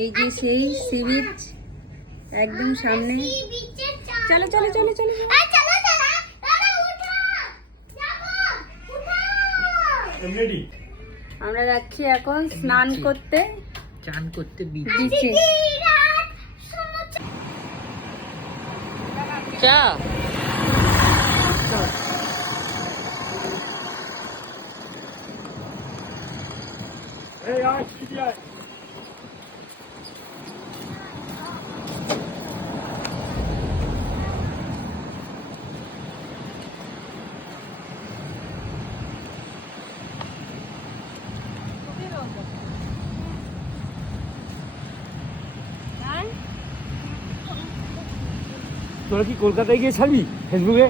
এই যে সেই সি বিচ একদম সামনে। চলো চলো চলো চলো আমরা যাচ্ছি এখন স্নান করতে, চান করতে বিচে। চা তোরা কি কলকাতায় গিয়ে ছাড়বি ফেসবুকে?